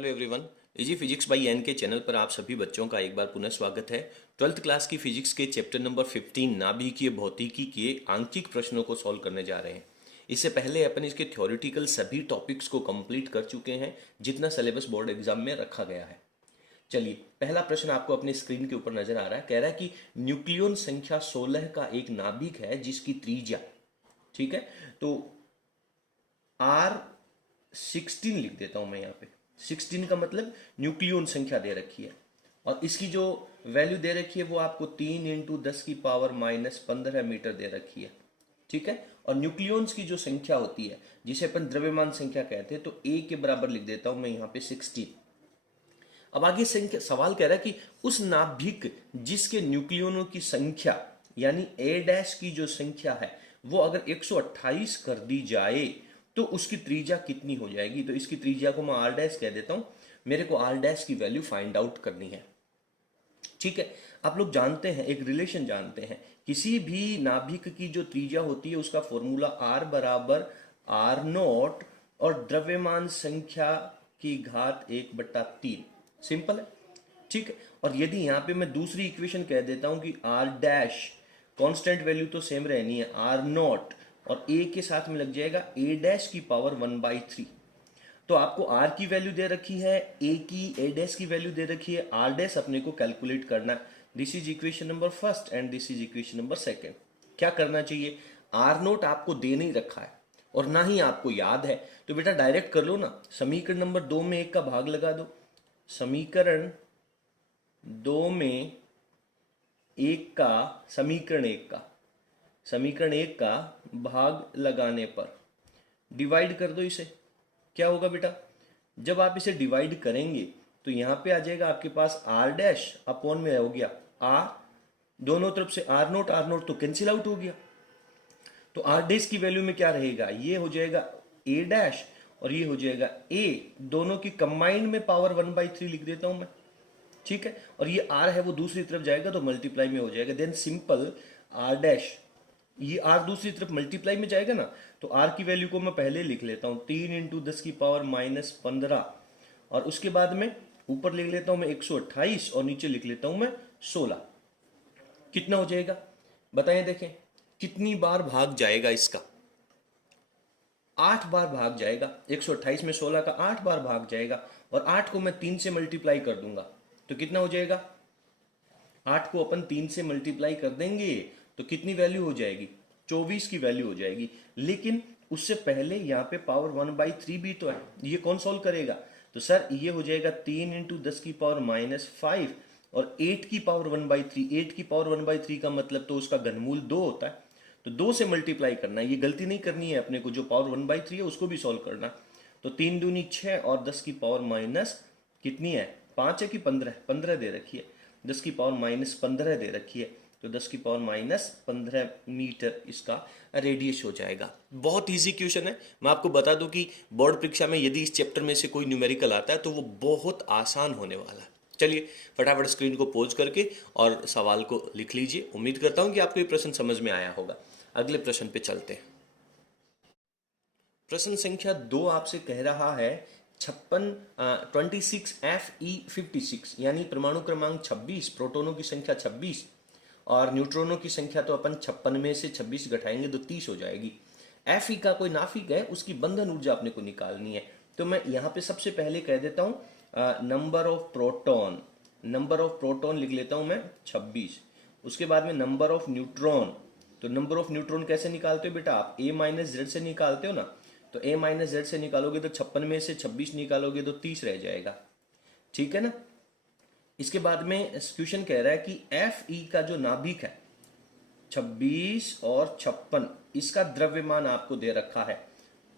Hello everyone. Easy Physics by N K channel पर आप सभी बच्चों का एक बार पुनः स्वागत है। 12th क्लास की फिजिक्स के चैप्टर नंबर 15 नाभिकीय भौतिकी के आंकिक प्रश्नों को सॉल्व करने जा रहे हैं। इससे पहले अपन इसके थ्योरेटिकल सभी टॉपिक्स को कंप्लीट कर चुके हैं जितना सिलेबस बोर्ड एग्जाम में रखा गया है। चलिए, पहला प्रश्न आपको अपनी स्क्रीन के ऊपर नजर आ रहा है। कह रहा है कि न्यूक्लियन संख्या 16 का एक नाभिक है जिसकी त्रिज्या, ठीक है, तो R16 लिख देता हूं मैं यहाँ पे। 16 का मतलब न्यूक्लियन संख्या दे रखी है और इसकी जो वैल्यू दे रखी है वो आपको 3 इंटू 10 की पावर -15 मीटर दे रखी है, ठीक है। और न्यूक्लियंस की जो संख्या होती है जिसे अपन द्रव्यमान संख्या कहते हैं, तो A के बराबर लिख देता हूं मैं यहाँ पे 16। अब आगे संख्या सवाल कह रहा है कि उस नाभिक जिसके न्यूक्लियनों की संख्या यानी A' की जो संख्या है वो अगर 128 कर दी जाए तो उसकी त्रिज्या कितनी हो जाएगी। तो इसकी त्रिज्या को मैं R' कह देता हूं। मेरे को R' की वैल्यू फाइंड आउट करनी है, ठीक है। आप लोग जानते हैं, एक रिलेशन जानते हैं, किसी भी नाभिक की जो त्रिज्या होती है उसका फॉर्मूला R बराबर R0 और द्रव्यमान संख्या की घात 1/3। सिंपल है, ठीक है। और यदि यहां पे मैं दूसरी इक्वेशन कह देता हूं कि R' कांस्टेंट वैल्यू तो सेम रहनी है, R0 और A के साथ में लग जाएगा A' की पावर 1/3। तो आपको R की वैल्यू दे रखी है, A की A' की वैल्यू दे रखी है, R' अपने को कैलकुलेट करना है। This is equation number first and this is equation number second. क्या करना चाहिए, R0 आपको दे नहीं रखा है और ना ही आपको याद है, तो बेटा डायरेक्ट कर लो ना। समीकरण नंबर 2 में 1 का भाग लगा दो। समीकरण 2 में 1 का समीकरण 1 का भाग लगाने पर डिवाइड कर दो इसे। क्या होगा बेटा, जब आप इसे डिवाइड करेंगे तो यहां पे आ जाएगा आपके पास R' अपॉन में हो गया R, दोनों तरफ से R0 तो कैंसिल आउट हो गया। तो R' की वैल्यू में क्या रहेगा, ये हो जाएगा A' और ये हो जाएगा A, दोनों की कंबाइंड में पावर 1/3 लिख देता हूं मैं, ठीक है। और ये R है वो दूसरी तरफ जाएगा तो मल्टीप्लाई में हो जाएगा। देन सिंपल R', ये R दूसरी तरफ मल्टीप्लाई में जाएगा ना, तो R की वैल्यू को मैं पहले लिख लेता हूं 3 इंटू 10 की पावर -15 और उसके बाद में ऊपर लिख लेता हूं मैं 128 और नीचे लिख लेता हूं मैं 16। कितना हो जाएगा बताएं, देखें कितनी बार भाग जाएगा इसका। 8 बार भाग जाएगा। 128 में 16 का 8 बार भाग जाएगा और 8 को मैं 3 से मल्टीप्लाई कर दूंगा तो कितना हो जाएगा। 8 को अपन 3 से मल्टीप्लाई कर देंगे तो कितनी वैल्यू हो जाएगी, 24 की वैल्यू हो जाएगी। लेकिन उससे पहले यहाँ पे पावर 1/3 भी तो है, ये कौन सॉल्व करेगा। तो सर ये हो जाएगा 3 इंटू 10 की पावर -5 और 8 की पावर 1/3। 8 की पावर 1/3 का मतलब तो उसका घनमूल 2 होता है, तो 2 से मल्टीप्लाई करना है। ये गलती नहीं करनी है अपने को, जो पावर 1/3 है उसको भी सॉल्व करना। तो 3 दूनी 6 और 10 की पावर माइनस कितनी है, 5 है कि 15, 15 दे रखी है। 10 की पावर -15 दे रखी है, तो 10 की पावर -15 मीटर इसका रेडियस हो जाएगा। बहुत इजी क्वेश्चन है। मैं आपको बता दूं कि बोर्ड परीक्षा में यदि इस चैप्टर में से कोई न्यूमेरिकल आता है तो वो बहुत आसान होने वाला है। चलिए फटाफट स्क्रीन को पॉज करके और सवाल को लिख लीजिए। उम्मीद करता हूं कि आपको ये प्रश्न समझ में आया होगा। अगले प्रश्न पे चलते हैं। प्रश्न संख्या 2 आपसे कह रहा है 26Fe56 यानी परमाणु क्रमांक 26, प्रोटॉनों की संख्या 26 और न्यूट्रॉनों की संख्या तो अपन 56 में से 26 घटाएंगे तो 30 हो जाएगी। Fe का कोई नाभिक है, उसकी बंधन ऊर्जा अपने को निकालनी है। तो मैं यहाँ पे सबसे पहले कह देता हूँ नंबर ऑफ प्रोटॉन लिख लेता हूँ मैं 26। उसके बाद में नंबर ऑफ न्यूट्रॉन, तो नंबर ऑफ न्यूट्रॉन कैसे निकालते हो बेटा, आप A-Z से निकालते हो ना। तो A-Z से निकालोगे तो 56 में से 26 निकालोगे तो 30 रह जाएगा, ठीक है ना। इसके बाद में क्वेश्चन कह रहा है कि Fe का जो नाभिक है 26 और 56, इसका द्रव्यमान आपको दे रखा है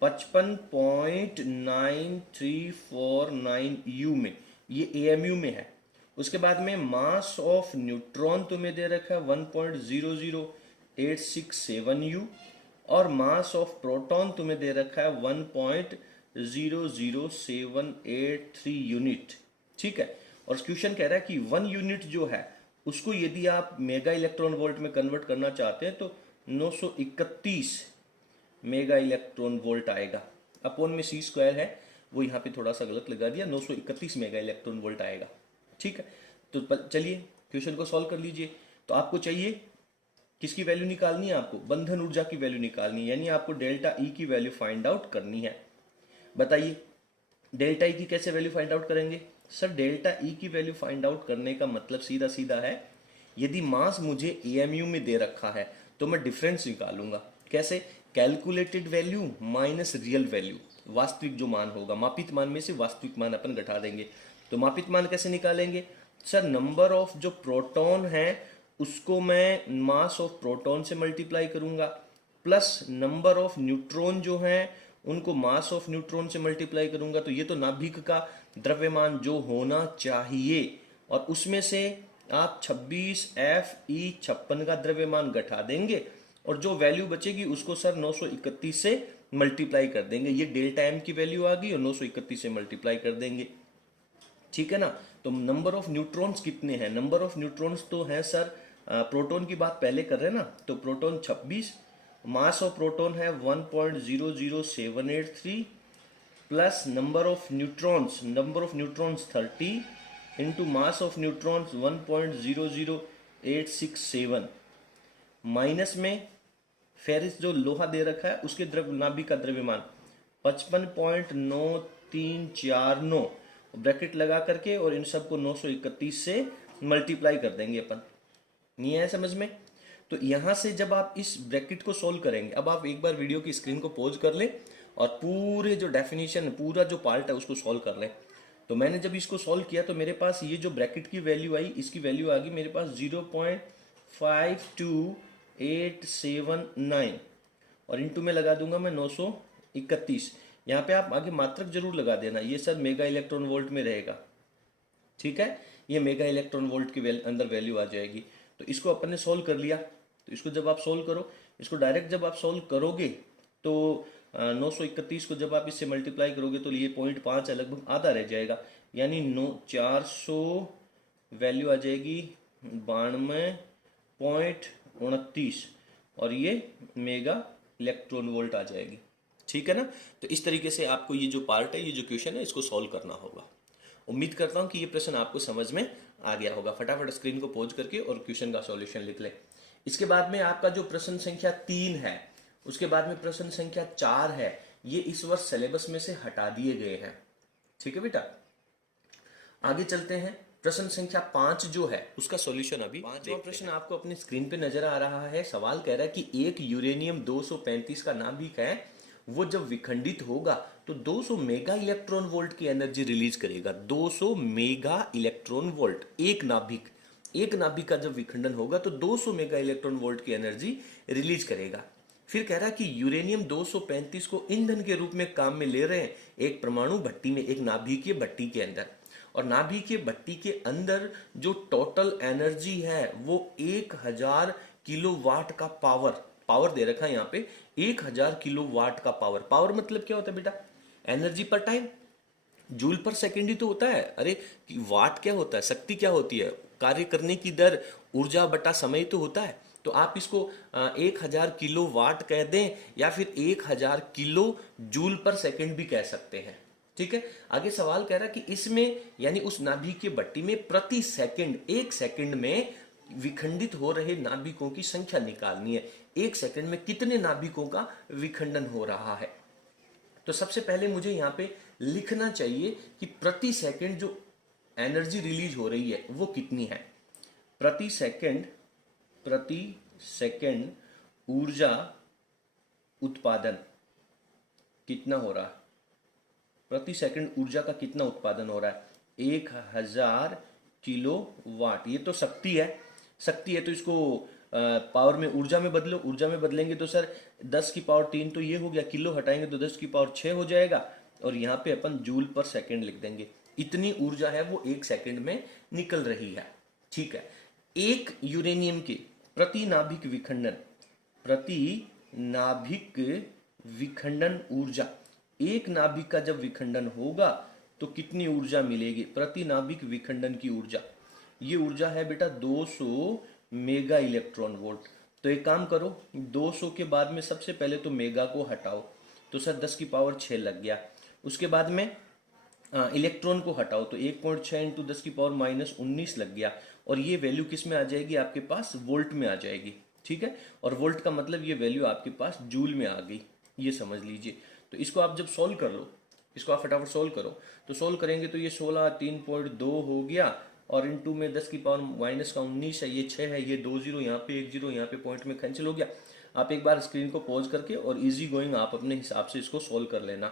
55.9349 U में, ये AMU में है। उसके बाद में मास ऑफ न्यूट्रॉन तुम्हें दे रखा है 1.00867 U और मास ऑफ प्रोटॉन तुम्हें दे रखा है 1.00783 यूनिट, ठीक है। और क्वेश्चन कह रहा है कि 1 यूनिट जो है उसको यदि आप मेगा इलेक्ट्रॉन वोल्ट में कन्वर्ट करना चाहते हैं तो 931 मेगा इलेक्ट्रॉन वोल्ट आएगा। अपॉन में C² है वो यहाँ पे थोड़ा सा गलत लगा दिया, 931 मेगा इलेक्ट्रॉन वोल्ट आएगा। ठीक है, तो चलिए क्वेश्चन को सॉल्व कर लीजिए। तो आपको चाहिए किसकी वैल्यू निकालनी है, आपको बंधन ऊर्जा की वैल्यू निकालनी है, यानी आपको डेल्टा ई की वैल्यू फाइंड आउट करनी है। बताइए डेल्टा ई की कैसे वैल्यू फाइंड आउट करेंगे? सर डेल्टा ई की वैल्यू फाइंड आउट करने का मतलब सीधा सीधा है, यदि मास मुझे एएमयू में दे रखा है तो मैं डिफरेंस निकालूंगा। कैसे? Calculated value minus real value, वास्तविक जो मान होगा, मापित मान में से वास्तविक मान अपन घटा देंगे। तो मापित मान कैसे निकालेंगे? सर नंबर ऑफ जो प्रोटॉन है उसको मैं मास ऑफ प्रोटॉन से मल्टीप्लाई करूंगा, प्लस नंबर ऑफ न्यूट्रॉन जो हैं उनको मास ऑफ न्यूट्रॉन से मल्टीप्लाई करूंगा। तो ये तो नाभिक का द्रव्यमान जो होना चाहिए, और उसमें से आप 26 Fe 56 का द्रव्यमान घटा देंगे, और जो वैल्यू बचेगी उसको सर 931 से मल्टीप्लाई कर देंगे। ये डेल्टा एम की वैल्यू आ गई और 931 से मल्टीप्लाई कर देंगे। ठीक है ना? तो नंबर ऑफ न्यूट्रॉन्स कितने हैं? नंबर ऑफ न्यूट्रॉन्स तो है सर, प्रोटॉन की बात पहले कर रहे हैं ना, तो प्रोटॉन 26, मास ऑफ प्रोटॉन है 1.00783 plus number of neutrons 30 into mass of neutrons 1.00867 minus में फेरिस जो लोहा दे रखा है उसके नाभिक का द्रव्यमान 55.9349 ब्रैकेट लगा करके, और इन सबको 931 से मल्टीप्लाई कर देंगे अपन। नहीं है समझ में? तो यहां से जब आप इस ब्रैकेट को सोल्व करेंगे, अब आप एक बार वीडियो की स्क्रीन को पॉज कर लें और पूरे जो डेफिनेशन, पूरा जो पार्ट है उसको सोल्व कर लें। तो मैंने जब इसको सोल्व किया तो मेरे पास ये जो ब्रैकेट की वैल्यू आई, इसकी वैल्यू आ गई मेरे पास 0.52879, और इंटू में लगा दूंगा मैं 931। यहाँ पे आप आगे मात्रक जरूर लगा देना, ये सब मेगा इलेक्ट्रॉन वोल्ट में रहेगा। ठीक है, ये मेगा इलेक्ट्रॉन वोल्ट के अंदर वैल्यू आ जाएगी। तो इसको अपन ने सोल्व कर लिया। तो इसको जब आप सोल्व करो, इसको डायरेक्ट जब आप सोल्व करोगे तो 931 को जब आप इससे मल्टीप्लाई करोगे तो ये 0.5 है, लगभग आधा रह जाएगा, यानी 400 वैल्यू आ जाएगी 92.29, और ये मेगा इलेक्ट्रॉन वोल्ट आ जाएगी। ठीक है ना? तो इस तरीके से आपको ये जो पार्ट है, ये जो क्वेश्चन है, इसको सॉल्व करना होगा। उम्मीद करता हूं कि ये प्रश्न आपको समझ में आ गया होगा। फटाफट स्क्रीन को पॉज करके और क्वेश्चन का सॉल्यूशन लिख लें। इसके बाद में आपका जो प्रश्न संख्या 3 है, उसके बाद में प्रश्न संख्या 4 है, ये इस वर्ष सिलेबस में से हटा दिए गए हैं। ठीक है बेटा, आगे चलते हैं। प्रश्न संख्या 5 जो है उसका सॉल्यूशन अभी पांचवा प्रश्न आपको अपनी स्क्रीन पे नजर आ रहा है। सवाल कह रहा है कि एक यूरेनियम 235 का नाभिक है, वो जब विखंडित होगा तो 200 मेगा इलेक्ट्रॉन वोल्ट की एनर्जी रिलीज करेगा। 200 मेगा इलेक्ट्रॉन वोल्ट, एक नाभिक का जब विखंडन होगा तो 200 मेगा इलेक्ट्रॉन वोल्ट की एनर्जी रिलीज करेगा। फिर कह रहा है कि यूरेनियम 235 को ईंधन के रूप में काम में ले रहे हैं एक परमाणु भट्टी में, एक नाभिकीय भट्टी के अंदर, और नाभिकीय भट्टी के अंदर जो टोटल एनर्जी है वो 1000 किलोवाट का पावर दे रखा है यहाँ पे, 1000 किलोवाट का पावर मतलब क्या होता है बेटा? एनर्जी पर टाइम, जूल पर सेकेंड ही तो होता है। अरे वाट क्या होता है, शक्ति क्या होती है, कार्य करने की दर, ऊर्जा बटा समय तो होता है। तो आप इसको 1000 किलो वाट कह दें या फिर 1000 किलो जूल पर सेकेंड भी कह सकते हैं। ठीक है, आगे सवाल कह रहा है कि इसमें यानी उस नाभिकीय भट्टी में प्रति सेकंड, एक सेकंड में विखंडित हो रहे नाभिकों की संख्या निकालनी है। एक सेकंड में कितने नाभिकों का विखंडन हो रहा है? तो सबसे पहले मुझे यहाँ पे लिखना चाहिए कि प्रति सेकंड जो एनर्जी रिलीज हो रही है वो कितनी है। प्रति सेकंड ऊर्जा उत्पादन कितना हो रहा है? प्रति सेकंड ऊर्जा का कितना उत्पादन हो रहा है? 1000 किलो वाट। ये तो शक्ति है, तो इसको पावर में, ऊर्जा में बदलो। ऊर्जा में बदलेंगे तो सर 10 की पावर 3 तो ये हो गया, किलो हटाएंगे तो 10 की पावर 6 हो जाएगा, और यहाँ पे अपन जूल पर सेकंड लिख देंगे। इतनी ऊर्जा है वो एक सेकंड में निकल रही है। ठीक है, एक यूरेनियम के प्रति नाभिक विखंडन ऊर्जा, एक नाभिक का जब विखंडन होगा तो कितनी ऊर्जा मिलेगी? प्रति नाभिक विखंडन की ऊर्जा, ये ऊर्जा है बेटा 200 मेगा इलेक्ट्रॉन वोल्ट। तो एक काम करो, 200 के बाद में सबसे पहले तो मेगा को हटाओ, तो सर 10 की पावर 6 लग गया। उसके बाद में इलेक्ट्रॉन को हटाओ तो 1.6 इंटू 10⁻⁻19 लग गया, और ये वैल्यू किस में आ जाएगी आपके पास, वोल्ट में आ जाएगी। ठीक है, और वोल्ट का मतलब ये वैल्यू आपके पास जूल में आ गई, ये समझ लीजिए। तो इसको आप जब सॉल्व कर लो, इसको आप फटाफट सॉल्व करो, तो सॉल्व करेंगे तो ये 16 3.2 हो गया, और इंटू में 10⁻⁻19 है, ये 6 है, ये 2 जीरो यहाँ पे 1 जीरो यहाँ पे पॉइंट में कैंसिल हो गया। आप एक बार स्क्रीन को पॉज करके और इजी गोइंग आप अपने हिसाब से इसको सॉल्व कर लेना।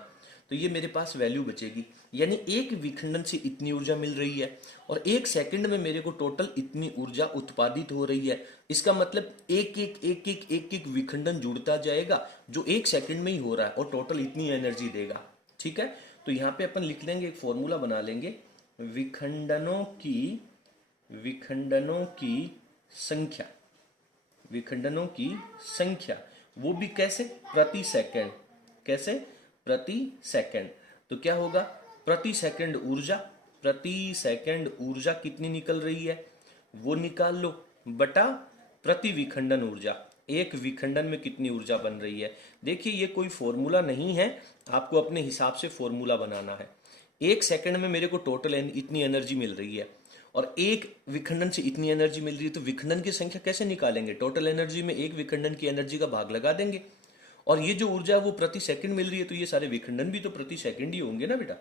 तो ये मेरे पास वैल्यू बचेगी, यानी एक विखंडन से इतनी ऊर्जा मिल रही है और एक सेकंड में मेरे को टोटल इतनी ऊर्जा उत्पादित हो रही है। इसका मतलब एक एक विखंडन जुड़ता जाएगा जो एक सेकंड में ही हो रहा है और टोटल इतनी एनर्जी देगा। ठीक है, तो यहाँ पे अपन लिख लेंगे, एक फॉर्मूला बना लेंगे, विखंडनों की संख्या, विखंडनों की संख्या, वो भी कैसे, प्रति सेकंड, कैसे, प्रति सेकंड। तो क्या होगा, प्रति सेकंड ऊर्जा, प्रति सेकंड ऊर्जा कितनी निकल रही है वो निकाल लो, बटा प्रति विखंडन ऊर्जा, एक विखंडन में कितनी ऊर्जा बन रही है। देखिए ये कोई फॉर्मूला नहीं है, आपको अपने हिसाब से फॉर्मूला बनाना है। एक सेकंड में मेरे को टोटल इतनी एनर्जी मिल रही है और एक विखंडन से इतनी एनर्जी मिल रही है, तो विखंडन की संख्या कैसे निकालेंगे, टोटल एनर्जी में एक विखंडन की एनर्जी का भाग लगा देंगे, और ये जो ऊर्जा है वो प्रति सेकंड मिल रही है, तो ये सारे विखंडन भी तो प्रति सेकंड ही होंगे ना बेटा।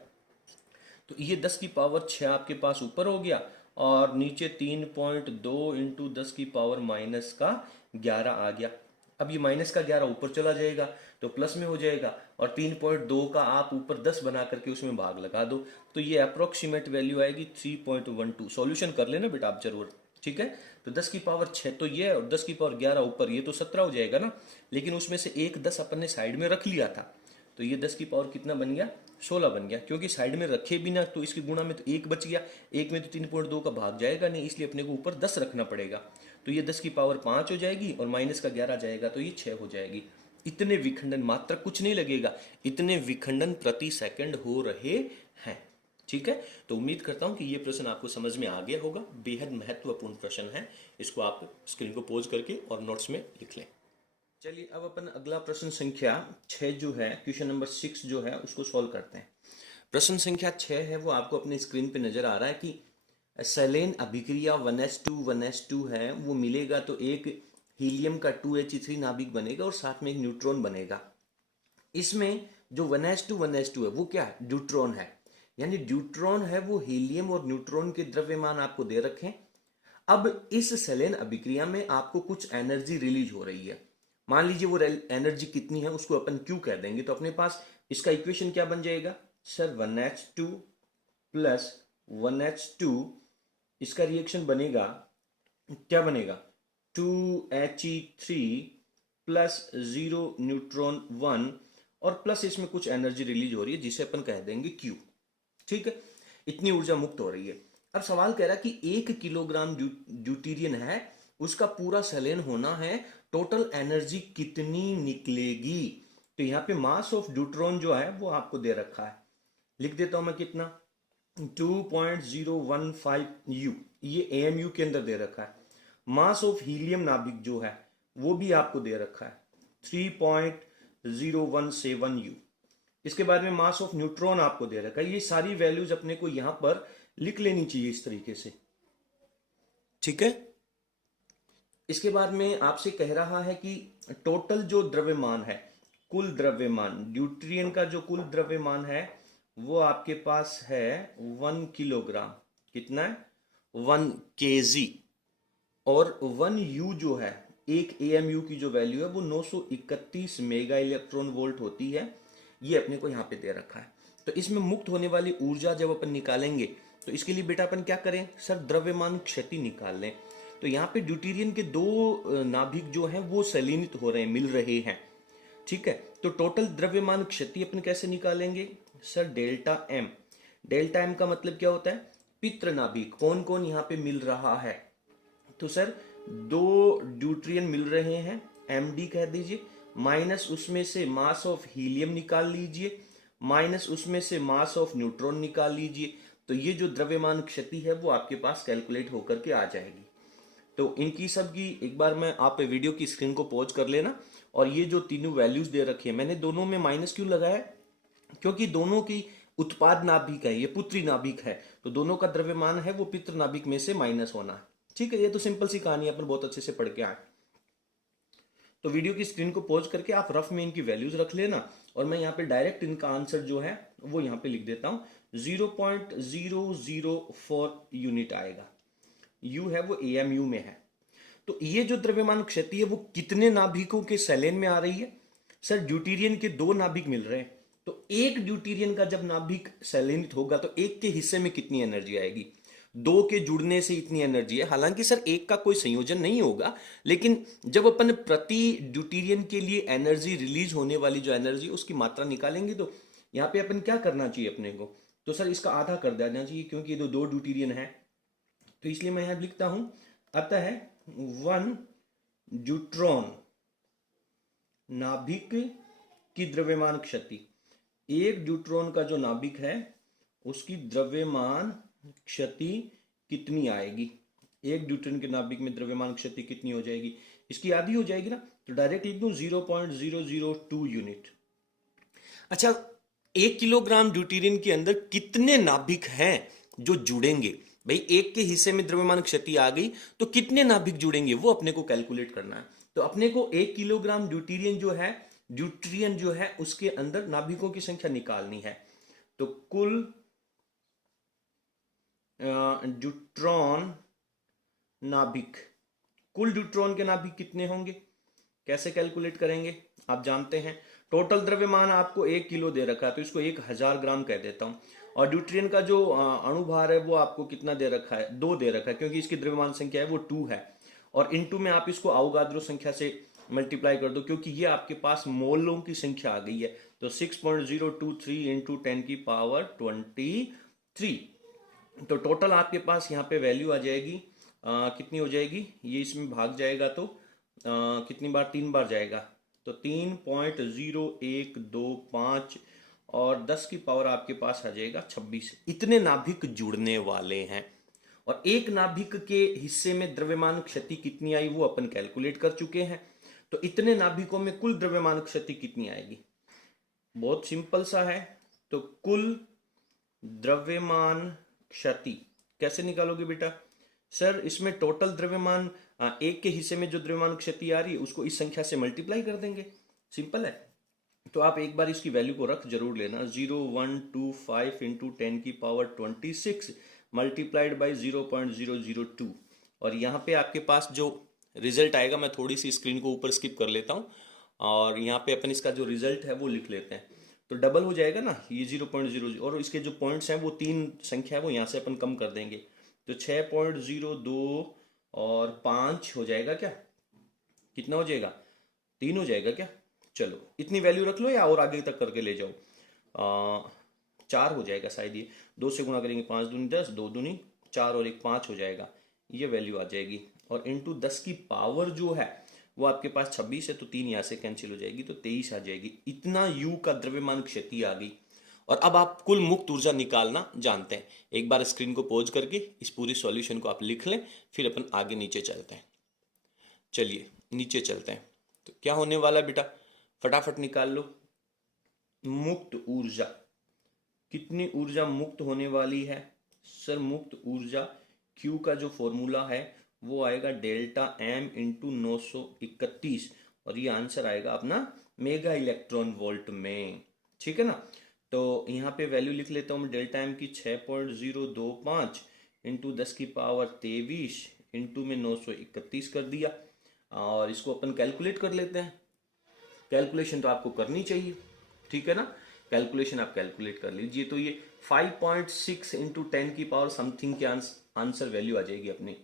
तो ये 10⁻6 आपके पास ऊपर हो गया, और नीचे 3.2 इंटू 10⁻⁻11 आ गया। अब ये -11 ऊपर चला जाएगा तो प्लस में हो जाएगा, और 3.2 का आप ऊपर 10 बना करके उसमें भाग लगा दो, तो ये अप्रोक्सीमेट वैल्यू आएगी 3.12। सॉल्यूशन कर लेना बेटा आप जरूर। ठीक है, तो 10⁻6 तो ये, और 10⁻11 ऊपर, ये तो 17 हो जाएगा ना, लेकिन उसमें से एक 10 अपन ने साइड में रख लिया था, तो ये 10 की पावर कितना बन गया, 16 बन गया, क्योंकि साइड में रखे बिना तो इसकी गुणा में तो एक बच गया, एक में तो 3.2 का भाग जाएगा नहीं, इसलिए अपने को ऊपर 10 रखना पड़ेगा, तो ये 10⁻5 हो जाएगी, और -11 जाएगा तो ये 6 हो जाएगी। इतने विखंडन, मात्र कुछ नहीं लगेगा, इतने विखंडन प्रति सेकंड हो रहे हैं। ठीक है, तो उम्मीद करता हूं कि ये प्रश्न आपको समझ में आ गया होगा, बेहद महत्वपूर्ण प्रश्न है, इसको आप स्क्रीन को पोज करके और नोट्स में लिख लें। चलिए अब अपन अगला प्रश्न संख्या 6 जो है, क्वेश्चन नंबर 6 जो है उसको सॉल्व करते हैं। प्रश्न संख्या 6 है वो आपको अपने स्क्रीन पे नजर आ रहा है कि सेलेन अभिक्रिया 1s2 है, वो मिलेगा तो एक हीलियम का 2He3 नाभिक बनेगा और साथ में एक न्यूट्रॉन बनेगा। इसमें जो 1s2 है वो क्या है, ड्यूट्रॉन है, यानी ड्यूट्रॉन है वो हीलियम और न्यूट्रॉन के द्रव्यमान आपको दे रखे। अब इस सेलेन अभिक्रिया में आपको कुछ एनर्जी रिलीज हो रही है, मान लीजिए वो एनर्जी कितनी है उसको अपन क्यू कह देंगे, तो अपने पास इसका इक्वेशन क्या बन जाएगा सर, 1h2 प्लस 1h2, इसका रिएक्शन बनेगा, क्या बनेगा, 2He3 प्लस 0 न्यूट्रॉन 1, और प्लस इसमें कुछ एनर्जी रिलीज हो रही है जिसे अपन कह देंगे Q। ठीक है, इतनी ऊर्जा मुक्त हो रही है। अब सवाल कह रहा है कि 1 किलोग्राम ड्यूटीरियन है, उसका पूरा सेलेन होना है, टोटल एनर्जी कितनी निकलेगी। तो यहाँ पे मास ऑफ ड्यूट्रॉन जो है वो आपको दे रखा है, लिख देता हूं मैं कितना, 2.015 U, ये AMU के अंदर दे रखा है। मास ऑफ हीलियम नाभिक जो है वो भी आपको दे रखा है 3.017 U। इसके बाद में मास ऑफ न्यूट्रॉन आपको दे रखा है। ये सारी वैल्यूज अपने को यहां पर लिख लेनी चाहिए इस तरीके से। ठीक है, इसके बाद में आपसे कह रहा है कि टोटल जो द्रव्यमान है, कुल द्रव्यमान, ड्यूट्रियन का जो कुल द्रव्यमान है वो आपके पास है 1 किलोग्राम, कितना है 1 kg, और 1 U जो है, एक AMU की जो वैल्यू है वो 931 मेगा इलेक्ट्रॉन वोल्ट होती है, ये अपने को यहाँ पे दे रखा है। तो इसमें मुक्त होने वाली ऊर्जा जब अपन निकालेंगे तो इसके लिए बेटा अपन क्या करें सर, द्रव्यमान क्षति निकाल लें। तो यहाँ पे ड्यूटीरियन के 2 नाभिक जो हैं वो संलीनित हो रहे हैं, मिल रहे हैं। ठीक है, तो टोटल द्रव्यमान क्षति अपन कैसे निकालेंगे sir, delta M। Delta M का मतलब क्या होता है, पित्र नाभिक कौन कौन यहाँ पे मिल रहा है, तो सर 2 ड्यूट्रियन मिल रहे हैं, MD कह दीजिए, माइनस उसमें से मास ऑफ हीलियम निकाल लीजिए, माइनस उसमें से मास ऑफ न्यूट्रॉन निकाल लीजिए, तो ये जो द्रव्यमान क्षति है वो आपके पास कैलकुलेट होकर के आ जाएगी। तो इनकी सब की एक बार मैं आप वीडियो की स्क्रीन को पॉज कर लेना, और ये जो तीनों वैल्यूज दे रखी है, मैंने दोनों में माइनस क्यों लगाया, क्योंकि दोनों की उत्पाद नाभिक है, ये पुत्री नाभिक है, तो दोनों का द्रव्यमान है वो पितृ नाभिक में से माइनस होना है। ठीक है, ये तो सिंपल सी कहानी अपन बहुत अच्छे से पढ़ के आए। तो वीडियो की स्क्रीन को पॉज करके आप रफ में इनकी वैल्यूज रख लेना, और मैं यहाँ पे डायरेक्ट इनका आंसर जो है वो यहाँ पे लिख देता हूँ। 0.004 यूनिट आएगा। यू है वो AMU में है। तो ये जो द्रव्यमान क्षति है वो कितने नाभिकों के सेलेन में आ रही है? सर ड्यूटेरियम के 2 नाभिक मिल रहे हैं, तो एक ड्यूटेरियम का जब नाभिक सेलेनित होगा तो एक के हिस्से में कितनी एनर्जी आएगी? 2 के जुड़ने से इतनी एनर्जी है। हालांकि सर एक का कोई संयोजन नहीं होगा, लेकिन जब अपन प्रति ड्यूटेरियम के लिए एनर्जी रिलीज होने वाली जो एनर्जी उसकी मात्रा निकालेंगे, तो यहाँ पे अपन क्या करना चाहिए अपने को? तो सर इसका आधा कर देना चाहिए, क्योंकि ये तो 2 ड्यूटेरियम है। तो इसलिए मैं यहां लिखता हूं, अतः 1 ड्यूट्रॉन नाभिक की द्रव्यमान क्षति, एक ड्यूट्रॉन का जो नाभिक है उसकी द्रव्यमान क्षति कितनी आएगी? एक ड्यूट्रॉन के नाभिक में द्रव्यमान क्षति कितनी हो जाएगी? इसकी आधी हो जाएगी ना, तो डायरेक्ट लिख दूं 0.002 यूनिट। अच्छा, 1 किलोग्राम ड्यूटेरियम के अंदर कितने नाभिक हैं जो जुड़ेंगे? भाई एक के हिस्से में द्रव्यमान क्षति आ गई तो कितने नाभिक जुड़ेंगे वो अपने को कैलकुलेट करना है। तो अपने को 1 किलोग्राम ड्यूटेरियम जो है उसके अंदर नाभिकों की संख्या निकालनी है। तो कुल ड्यूट्रॉन नाभिक, कुल ड्यूट्रॉन के नाभिक कितने होंगे? कैसे कैलकुलेट करेंगे? आप जानते हैं टोटल द्रव्यमान आपको 1 किलो दे रखा है, तो इसको 1000 ग्राम कह देता हूं। और ड्यूटेरियम का जो अणुभार है वो आपको कितना दे रखा है? 2 दे रखा है, क्योंकि इसकी द्रव्यमान संख्या है वो 2 है। और इनटू में आप इसको अवोगाद्रो संख्या से मल्टीप्लाई कर दो, क्योंकि ये आपके पास मोलों की संख्या आ गई है। तो 6.023 इंटू 10 की पावर 23। तो टोटल आपके पास यहाँ पे वैल्यू आ जाएगी कितनी हो जाएगी? ये इसमें भाग जाएगा तो कितनी बार? 3 बार जाएगा, तो 3.0125 और 10 की पावर आपके पास आ जाएगा 26। इतने नाभिक जुड़ने वाले हैं, और एक नाभिक के हिस्से में द्रव्यमान क्षति कितनी आई वो अपन कैलकुलेट कर चुके हैं। तो इतने नाभिकों में कुल द्रव्यमान क्षति कितनी आएगी? बहुत सिंपल सा है। तो कुल द्रव्यमान क्षति कैसे निकालोगे बेटा? सर इसमें टोटल द्रव्यमान एक के हिस्से में जो द्रव्यमान क्षति आ रही है उसको इस संख्या से मल्टीप्लाई कर देंगे, सिंपल है। तो आप एक बार इसकी वैल्यू को रख जरूर लेना, 0125 इंटू 10 की पावर 26 मल्टीप्लाइड बाई 0.002। और यहाँ पे आपके पास जो रिजल्ट आएगा, मैं थोड़ी सी स्क्रीन को ऊपर स्किप कर लेता हूँ और यहाँ पे अपन इसका जो रिजल्ट है वो लिख लेते हैं। तो डबल हो जाएगा ना ये 0.00, और इसके जो पॉइंट्स हैं वो 3 संख्या है वो यहाँ से अपन कम कर देंगे, तो 6.02 और 5 हो जाएगा क्या? कितना हो जाएगा? 3 हो जाएगा क्या? चलो इतनी वैल्यू रख लो या और आगे तक करके ले जाओ। 4 हो जाएगा शायद, ये 2 से गुणा करेंगे 5 दूनी 10, 2 दूनी 4 और 1 5 हो जाएगा, ये वैल्यू आ जाएगी। और इंटू 10 की पावर जो है वो आपके पास 26 है, तो 3 यहाँ से कैंसिल हो जाएगी, तो 23 आ जाएगी। इतना यू का द्रव्यमान क्षति आ गई। और अब आप कुल मुक्त ऊर्जा निकालना जानते हैं। एक बार स्क्रीन को पॉज करके इस पूरी सॉल्यूशन को आप लिख लें, फिर अपन आगे नीचे चलते हैं। चलिए नीचे चलते हैं। तो क्या होने वाला बेटा, फटाफट निकाल लो। मुक्त ऊर्जा, कितनी ऊर्जा मुक्त होने वाली है? सर मुक्त ऊर्जा Q का जो फॉर्मूला है वो आएगा डेल्टा M इंटू 931, और ये आंसर आएगा अपना मेगा इलेक्ट्रॉन वोल्ट में। ठीक है ना? तो यहाँ पे वैल्यू लिख लेता हूँ मैं डेल्टा M की 6.025 इंटू 10 की पावर 23 इंटू में 931 कर दिया, और इसको अपन कैलकुलेट कर लेते हैं। कैलकुलेशन तो आपको करनी चाहिए, ठीक है ना? कैलकुलेशन आप कैलकुलेट कर लीजिए। तो ये 5.6 इंटू 10 की पावर समथिंग की आंसर वैल्यू आ जाएगी अपनी।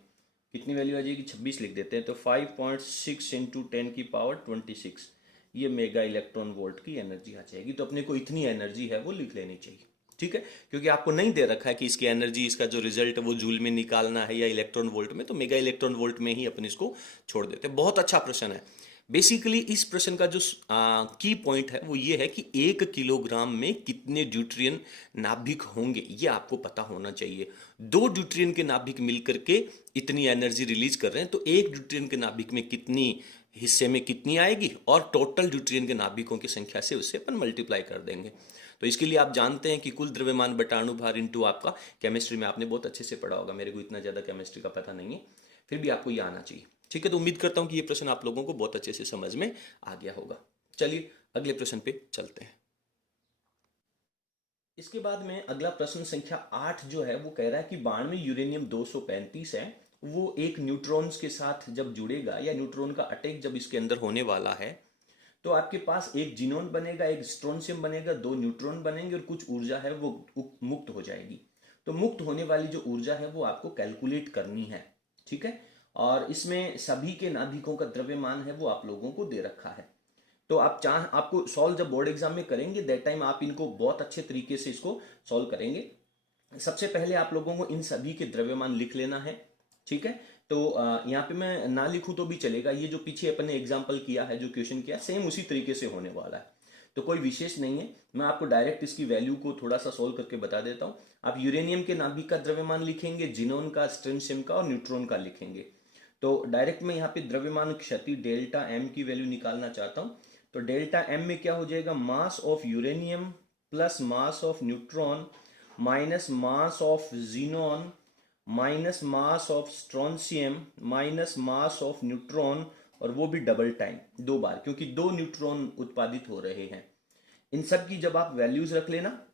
कितनी वैल्यू आ जाएगी? 26 लिख देते हैं, तो 5.6 इंटू 10 की पावर 26, ये मेगा इलेक्ट्रॉन वोल्ट की एनर्जी आ जाएगी। तो अपने को इतनी एनर्जी है वो लिख लेनी चाहिए, ठीक है? क्योंकि आपको नहीं दे रखा है कि इसकी एनर्जी, इसका जो रिजल्ट है वो जूल में निकालना है या इलेक्ट्रॉन वोल्ट में, तो मेगा इलेक्ट्रॉन वोल्ट में ही अपन इसको छोड़ देते हैं। बहुत अच्छा प्रश्न है। बेसिकली इस प्रश्न का जो की पॉइंट है वो ये है कि 1 किलोग्राम में कितने ड्यूटेरियम नाभिक होंगे ये आपको पता होना चाहिए। 2 ड्यूटेरियम के नाभिक मिलकर के इतनी एनर्जी रिलीज कर रहे हैं, तो 1 ड्यूटेरियम के नाभिक में कितनी हिस्से में कितनी आएगी, और टोटल ड्यूटेरियम के नाभिकों की संख्या से उससे अपन मल्टीप्लाई कर देंगे। तो इसके लिए आप जानते हैं कि कुल द्रव्यमान बटा अणुभार इंटू आपका, केमिस्ट्री में आपने बहुत अच्छे से पढ़ा होगा, मेरे को इतना ज़्यादा केमिस्ट्री का पता नहीं है, फिर भी आपको ये आना चाहिए। ठीक है, तो उम्मीद करता हूँ कि ये प्रश्न आप लोगों को बहुत अच्छे से समझ में आ गया होगा। चलिए अगले प्रश्न पे चलते हैं। इसके बाद में अगला प्रश्न संख्या 8 जो है वो कह रहा है कि बाण में यूरेनियम 235 है, वो एक न्यूट्रॉन्स के साथ जब जुड़ेगा या न्यूट्रॉन का अटैक जब इसके अंदर होने वाला है तो आपके पास एक जीनोन बनेगा, एक स्ट्रोंशियम बनेगा, दो न्यूट्रॉन बनेंगे और कुछ ऊर्जा है वो मुक्त हो जाएगी। तो मुक्त होने वाली जो ऊर्जा है वो आपको कैलकुलेट करनी है। ठीक है, और इसमें सभी के नाभिकों का द्रव्यमान है वो आप लोगों को दे रखा है। तो आप आपको सॉल्व जब बोर्ड एग्जाम में करेंगे दैट टाइम आप इनको बहुत अच्छे तरीके से इसको सॉल्व करेंगे। सबसे पहले आप लोगों को इन सभी के द्रव्यमान लिख लेना है। ठीक है, तो यहाँ पे मैं ना लिखूं तो भी चलेगा, ये जो पीछे अपन ने एग्जाम्पल किया है, जो क्वेश्चन किया, सेम उसी तरीके से होने वाला है, तो कोई विशेष नहीं है। मैं आपको डायरेक्ट इसकी वैल्यू को थोड़ा सा सोल्व करके बता देता हूँ। आप यूरेनियम के नाभिक का द्रव्यमान लिखेंगे, जिनोन का, स्ट्रोंशियम का और न्यूट्रॉन का लिखेंगे। तो डायरेक्ट मैं यहाँ पे द्रव्यमान क्षति डेल्टा एम की वैल्यू निकालना चाहता हूँ। तो डेल्टा एम में क्या हो जाएगा, mass of uranium plus mass of neutron minus mass of xenon minus mass of strontium minus mass of neutron, और वो भी डबल टाइम, दो बार, क्योंकि दो न्यूट्रॉन उत्पादित हो रहे हैं। इन सब की जब आप वैल्यूज रख लेना,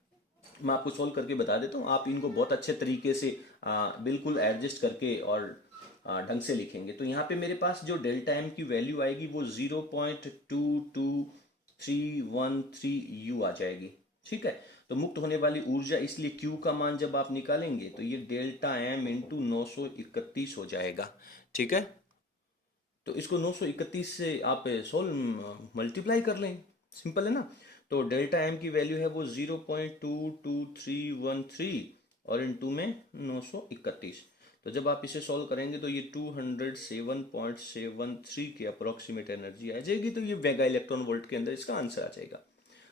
मैं आपको सोल्व करके बता देता हूँ, आप इनको बहुत अच्छे तरीके से बिल्कुल एडजस्ट करके और ढंग से लिखेंगे। तो यहाँ पे मेरे पास जो डेल्टा एम की वैल्यू आएगी वो 0.22313 यू आ जाएगी। ठीक है, तो मुक्त होने वाली ऊर्जा, इसलिए क्यू का मान जब आप निकालेंगे तो ये डेल्टा एम इंटू 931 हो जाएगा। ठीक है, तो इसको 931 से आप सोल्व मल्टीप्लाई कर लें, सिंपल है ना। तो डेल्टा एम की वैल्यू है वो 0.22313 और इंटू में 931। तो जब आप इसे सॉल्व करेंगे तो ये 207.73 की अप्रोक्सीमेट एनर्जी आ जाएगी। तो ये मेगा इलेक्ट्रॉन वोल्ट के अंदर इसका आंसर आ जाएगा।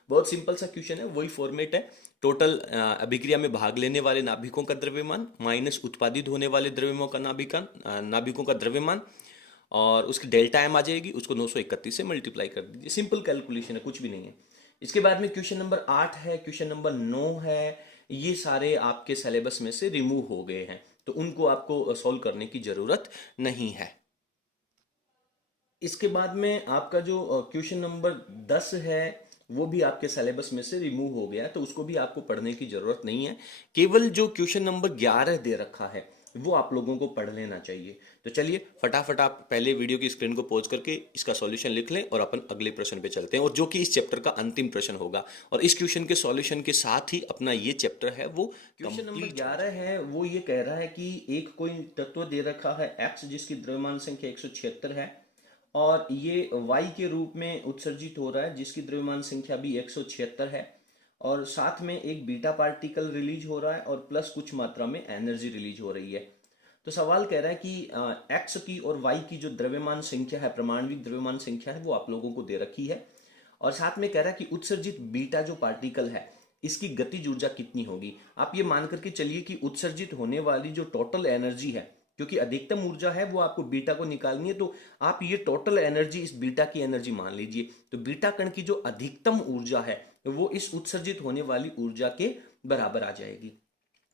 बहुत सिंपल सा क्वेश्चन है, वही फॉर्मेट है। टोटल अभिक्रिया में भाग लेने वाले नाभिकों का द्रव्यमान माइनस उत्पादित होने वाले द्रव्यमों का नाभिकों का द्रव्यमान, और उसकी डेल्टा एम आ जाएगी, उसको 931 से मल्टीप्लाई कर दीजिए। सिंपल कैलकुलेशन है, कुछ भी नहीं है। इसके बाद में क्वेश्चन नंबर 8 है, क्वेश्चन नंबर 9 है, ये सारे आपके सिलेबस में से रिमूव हो गए हैं, तो उनको आपको सॉल्व करने की जरूरत नहीं है। इसके बाद में आपका जो क्वेश्चन नंबर 10 है वो भी आपके सिलेबस में से रिमूव हो गया है, तो उसको भी आपको पढ़ने की जरूरत नहीं है। केवल जो क्वेश्चन नंबर 11 दे रखा है वो आप लोगों को पढ़ लेना चाहिए। तो चलिए फटाफट आप पहले वीडियो की स्क्रीन को पॉज करके इसका सॉल्यूशन लिख लें और अपन अगले प्रश्न पे चलते हैं, और जो कि इस चैप्टर का अंतिम प्रश्न होगा। और इस क्वेश्चन के सॉल्यूशन के साथ ही अपना ये चैप्टर है वो क्वेश्चन नंबर 11 है, वो ये कह रहा है कि एक कोई तत्व दे रखा है एक्स जिसकी द्रव्यमान संख्या 176 है, और ये y के रूप में उत्सर्जित हो रहा है जिसकी द्रव्यमान संख्या भी 176 है, और साथ में एक बीटा पार्टिकल रिलीज हो रहा है और प्लस कुछ मात्रा में एनर्जी रिलीज हो रही है। तो सवाल कह रहा है कि x की और y की जो द्रव्यमान संख्या है, प्रमाणविक द्रव्यमान संख्या है, वो आप लोगों को दे रखी है, और साथ में कह रहा है कि उत्सर्जित बीटा जो पार्टिकल है इसकी गतिज ऊर्जा कितनी होगी। आप ये मान करके चलिए कि उत्सर्जित होने वाली जो टोटल एनर्जी है, क्योंकि अधिकतम ऊर्जा है वो आपको बीटा को निकालनी है, तो आप ये टोटल एनर्जी इस बीटा की एनर्जी मान लीजिए। तो बीटा कण की जो अधिकतम ऊर्जा है वो इस उत्सर्जित होने वाली ऊर्जा के बराबर आ जाएगी।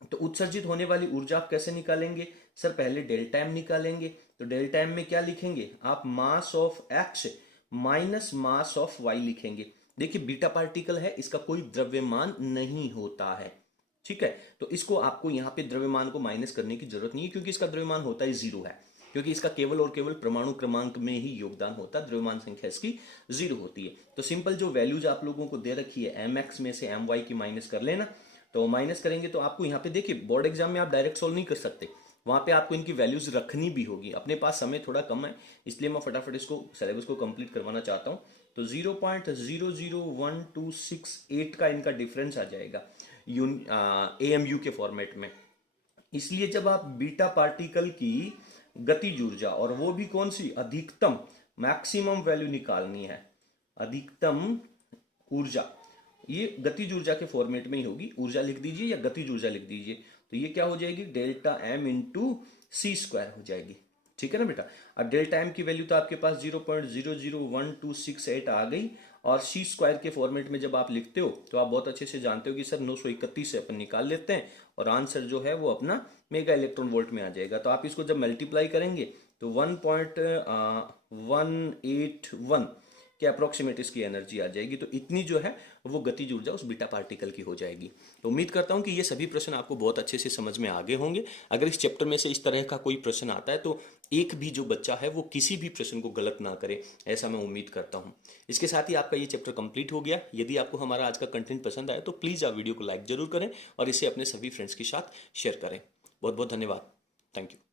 तो उत्सर्जित होने वाली ऊर्जा आप कैसे निकालेंगे सर, पहले डेल्टा एम निकालेंगे। तो डेल्टा एम में क्या लिखेंगे आप, mass of X minus mass of Y लिखेंगे। देखिए बीटा पार्टिकल है, इसका कोई द्रव्यमान नहीं होता है। ठीक है, तो इसको आपको यहाँ पे द्रव्यमान को माइनस करने की जरूरत नहीं है, क्योंकि इसका द्रव्यमान होता है 0 है, क्योंकि इसका केवल और केवल परमाणु क्रमांक में ही योगदान होता है, द्रव्यमान संख्या इसकी 0 होती है। तो सिंपल जो वैल्यूज आप लोगों को दे रखी है, एम एक्स में से एम वाई की माइनस कर लेना। तो माइनस करेंगे तो आपको यहाँ पे देखिए, बोर्ड एग्जाम में आप डायरेक्ट सोल्व नहीं कर सकते, वहां पे आपको इनकी वैल्यूज रखनी भी होगी। अपने पास समय थोड़ा कम है, इसलिए मैं फटाफट इसको सिलेबस को कंप्लीट करवाना चाहता हूँ। तो 0.001268 का इनका डिफरेंस आ जाएगा AMU के फॉर्मेट में। इसलिए जब आप बीटा पार्टिकल की गतिज ऊर्जा, और वो भी कौन सी, अधिकतम, मैक्सिमम वैल्यू निकालनी है, अधिकतम ऊर्जा, ये गतिज ऊर्जा के फॉर्मेट में ही होगी। ऊर्जा लिख दीजिए या गतिज ऊर्जा लिख दीजिए। तो ये क्या हो जाएगी, डेल्टा एम इंटू सी स्क्वायर हो जाएगी। ठीक है ना बेटा। अब डेल्टा एम की वैल्यू तो आपके पास 0.001268 आ गई, और सी स्क्वायर के फॉर्मेट में जब आप लिखते हो तो आप बहुत अच्छे से जानते हो कि सर 931 से अपन निकाल लेते हैं और आंसर जो है वो अपना मेगा इलेक्ट्रॉन वोल्ट में आ जाएगा। तो आप इसको जब मल्टीप्लाई करेंगे तो 1.181 के अप्रोक्सीमेट इसकी एनर्जी आ जाएगी। तो इतनी जो है वो गतिज ऊर्जा उस बीटा पार्टिकल की हो जाएगी। तो उम्मीद करता हूं कि ये सभी प्रश्न आपको बहुत अच्छे से समझ में आ गए होंगे। अगर इस चैप्टर में से इस तरह का कोई प्रश्न आता है तो एक भी जो बच्चा है वो किसी भी प्रश्न को गलत ना करे, ऐसा मैं उम्मीद करता हूं। इसके साथ ही आपका ये चैप्टर कंप्लीट हो गया। यदि आपको हमारा आज का कंटेंट पसंद आया तो प्लीज़ आप वीडियो को लाइक जरूर करें और इसे अपने सभी फ्रेंड्स के साथ शेयर करें। बहुत बहुत धन्यवाद। Thank you.